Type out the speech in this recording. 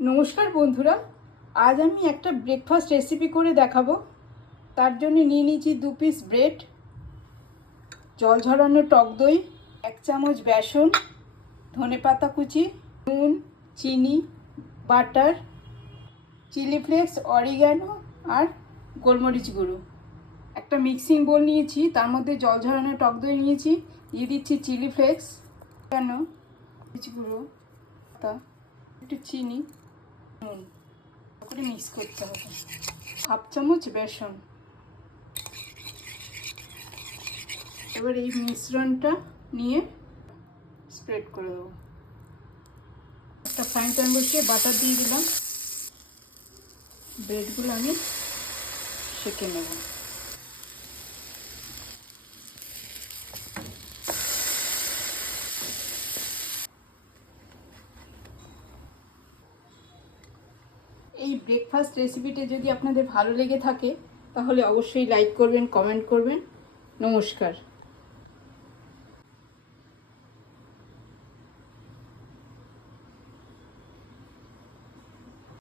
নমস্কার বন্ধুরা, আজ আমি একটা ব্রেকফাস্ট রেসিপি করে দেখাবো। তার জন্য নিয়ে নিয়েছি 2 পিস ব্রেড, জল ঝরানো টক দই, 1 চামচ বেসন, ধনেপাতা কুচি, নুন, চিনি, বাটার, চিলি ফ্লেক্স, অরিগ্যানো আর গোলমরিচ গুঁড়ো। একটা মিক্সিং বোল নিয়েছি, তার মধ্যে জল ঝরানো টক দই নিয়েছি, দিয়ে দিচ্ছি চিলি ফ্লেক্স, অরিগ্যানো, মরিচ গুঁড়ো, একটু চিনি, নুন করে মিক্স করতে হবে। 1/2 চামচ বেসন। এবার এই মিশ্রণটা নিয়ে স্প্রেড করে দেবো। একটা ফ্রাইং প্যান বসিয়ে বাটার দিয়ে দিলাম, ব্রেডগুলো আমি সেঁকে নেব। এই ব্রেকফাস্ট রেসিপিটা যদি আপনাদের ভালো লেগে থাকে তাহলে অবশ্যই লাইক করবেন, কমেন্ট করবেন। নমস্কার।